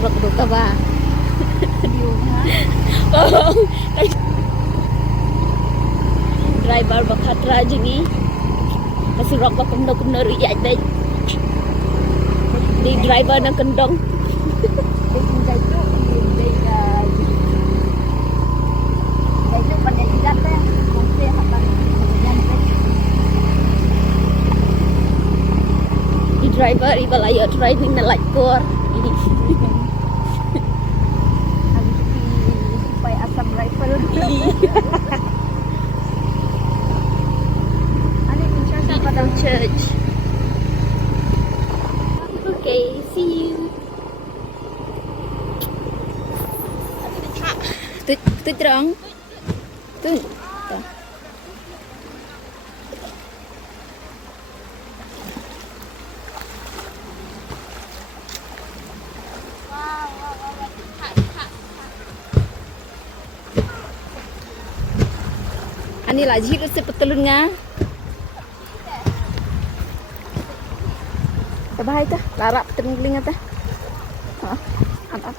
surat buka ba. Driver bakatra jingi. Kasi rock ba kumno riya day. Di driver na kendong. Di driver iba layo driving na like core. Supaya asam rifle. Church. Okay, see you. Tôi terang. Tôi. Ani lagi itu sepetulun nga. Bahaya tah, larak tenggeling tah. Apa?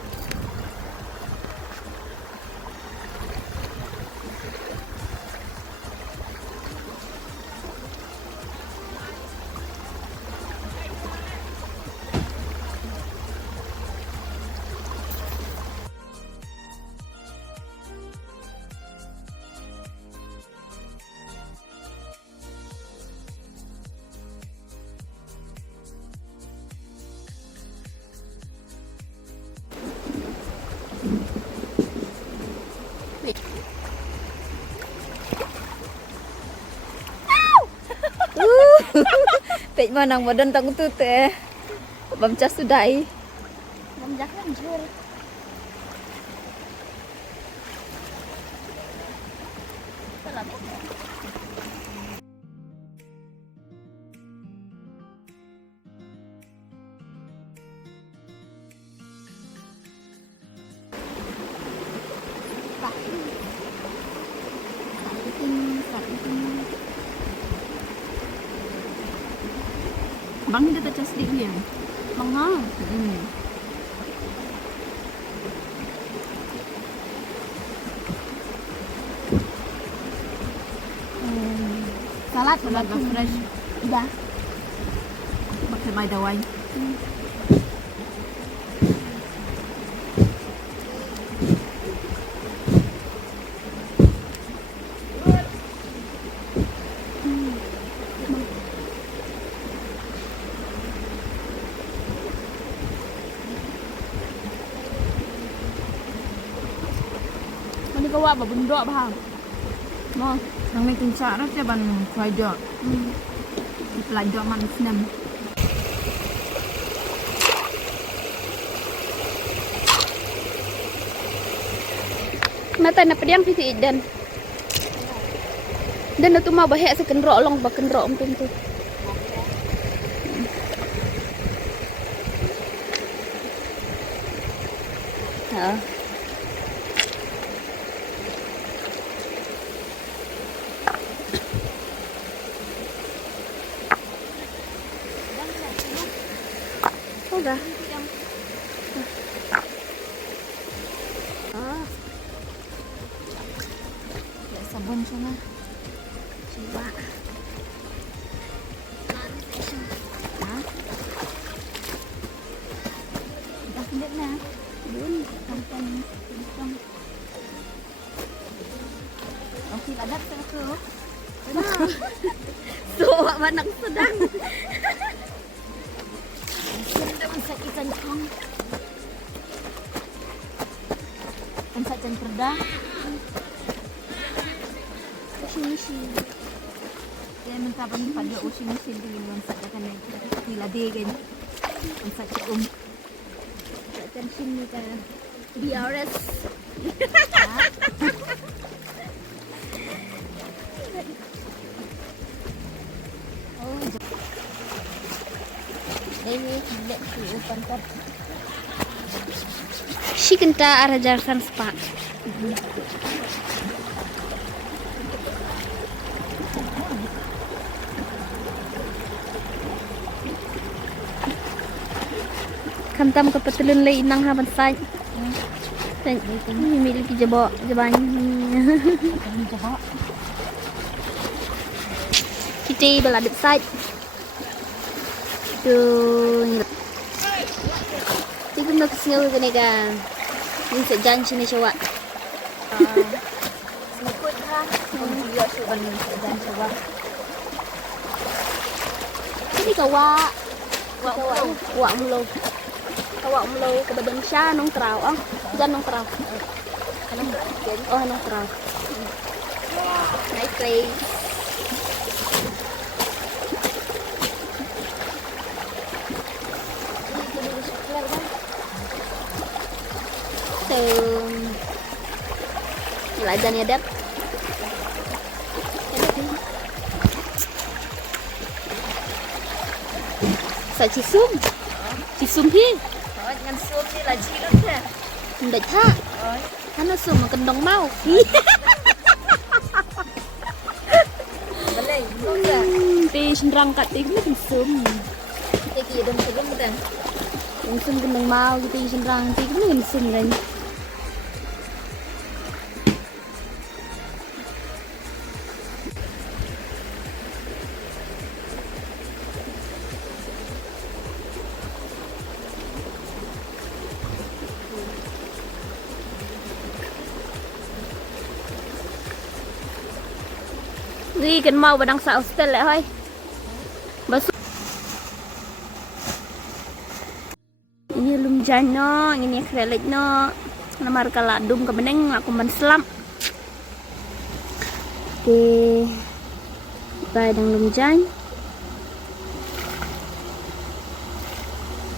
Pek manang badan tang tu teh. Bamcas sudai. Bamjak hancur. Bang kita tas dia. Mahal. Salad fresh. Dah. Pakai mai dawai. Ini kau apa bundok bang? Mau? Nang ni kencak dah je ban kuai jok. Pelajak man senam. Mata na pediang piti dan. Dan itu mau bahaya sekenrok long bakenrok mungkin tu. Ha. Udah. Ya sabun sana. Coba. Dah sedap na. Belum sampai hitam. Okey, adat saya tu. So, manak sedang. Sedap sakit cancung. Kan sajan perda. Washing. Ya minta pan pada washing machine tu yang sak kan ni lade kan. Sak cukum. Sajan sini kan. BRS. Oh. Ini tidak diupan kan. Si kenta arajarsan spa. Kantam ke petelun lay inang haban say. Ini milik jebok jeban. Kita beladik say. Tuh. Tiga nak singaw ka ni kan. Ini sejan sini coba. Semikut ha. Juga coba ni dan coba. Ini kawa mulo ke badan sya nong terau jan nong terau nong terau nice place lại jan ya dap sa chisum hi Ngan sup ni lah ciluk je. ndak tha nó sum mà cần đồng mau Boleh, juga. ti senrang kat ti nó cần sum Iki dong sebelum dah. cần sum cần đồng mau ti senrang ti nó cần sum lên đi cần mau và đằng sau hostel lại thôi bớt ini lumjan no ini krelik no namar kala dum ke beneng aku selam oke bay đang lumjan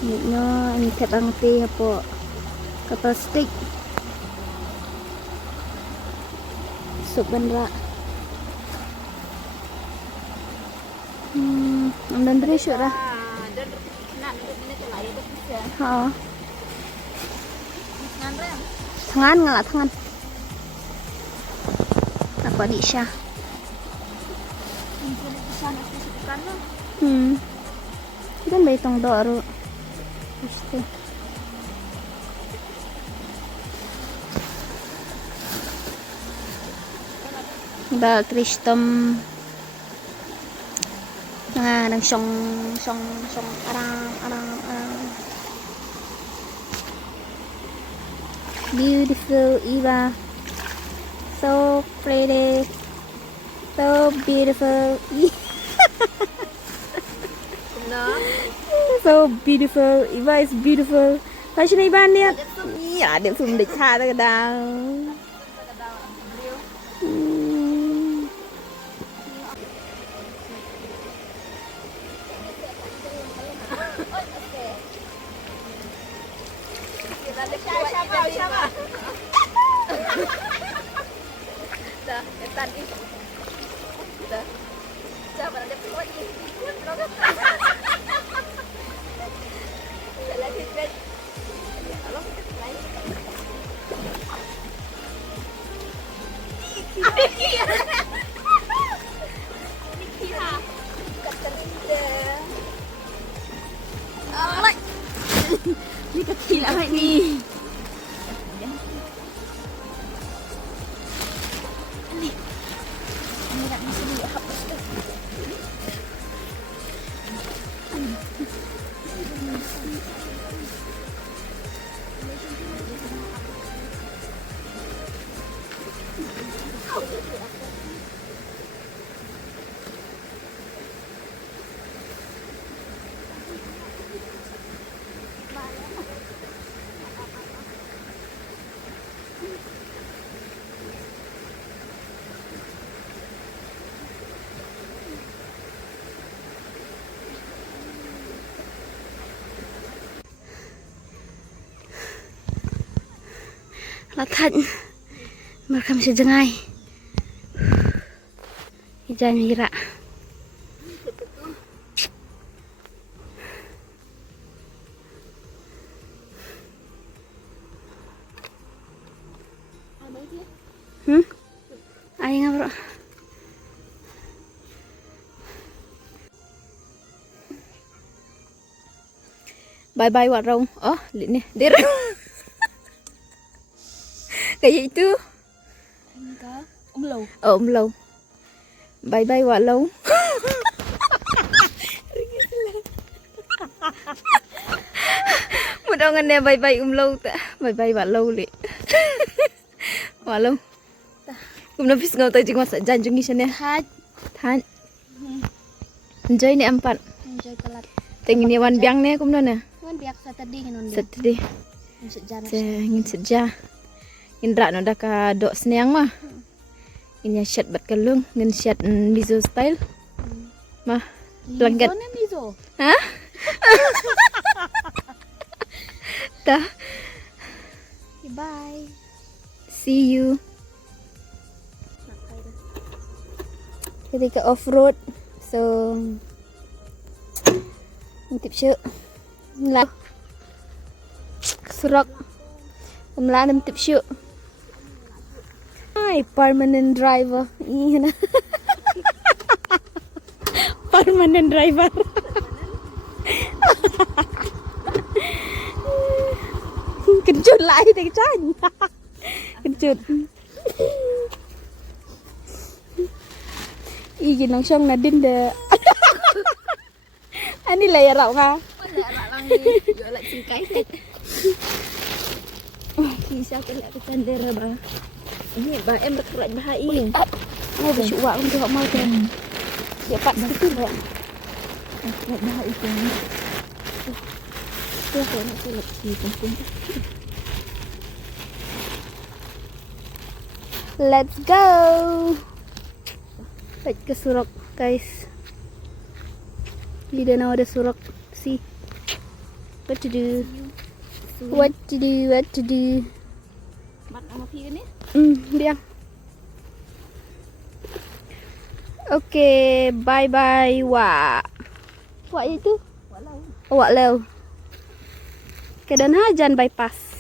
ini no ini kebang ti apa kapal stick sup bandra dan berisik lah. Dan nak duduk ni tu lah ya tu bisa. Ha. Ngan rem. Tangan nggak tangan. Aku adik Syah. Ini bisa nak susukan lah. Kan bayi tong doru. Pasti. Ba Kristom. Nah, đang song arang. Beautiful Eva, so pretty, so beautiful, so beautiful. Eva is beautiful. Fashion Eva niat, iya, dia sum dek ha kadang. Siapa? Dah, ketan ni. Dah. Siapa ada kuat ni? Salah sikit. Kalau lain. Kira. Ketan dia. Alai. Ni kecil amat ni. Lakat merekam sejengai hujan hira ayo ngabro Bye bye Wak Rong. Oh, lihat nih. Dia kayak itu. Enggak. Lâu. Oh, Lâu. Bye bye Wak Lâu. Một ông anh em bye bye Lâu ta. Bye bye Wak Lâu li. Wak Lâu. Cũng nó biết ngầu tới chừng masa janjung ni sana. Than. Enjoy ni empat. Enjoy telat. Tingin ni wan biang ni cũng nè. Kan biak Saturday kan on. Saturday. Sejarah. Ngin seja. Indra no dah ka dok seniang mah. Ini shirt bat kalung ngin shirt mizo style. Mah. Blanket. Mizo ni mizo. Hah? Dah. Bye. See you. Kita ke off road. So tip syuk. Lah. Surak. Melanam tip syuk. Hai, permanent driver. Iya nah. Permanent driver. Kencut lại thì trái. Kencut. Igin lang siyang nadinda. Ani lah ya rau nga. Wala lang ni. Yo la singkay. Kisah ko la tandera ba. Ini ba em berkerak bahain. Ay, besok wak untuk hak mau kan. Dia pak situ ba. Berkerak bahain itu. Tuh ko na sila pun. Let's go. Baik ke Surak, guys. Di danau ada Surak. See. What to do? What to do? What to do? Mat sama pi ni. Dia. Okay, bye bye Wak. Wak itu? Walau. Wak leo. Ke Dan Hajan bypass.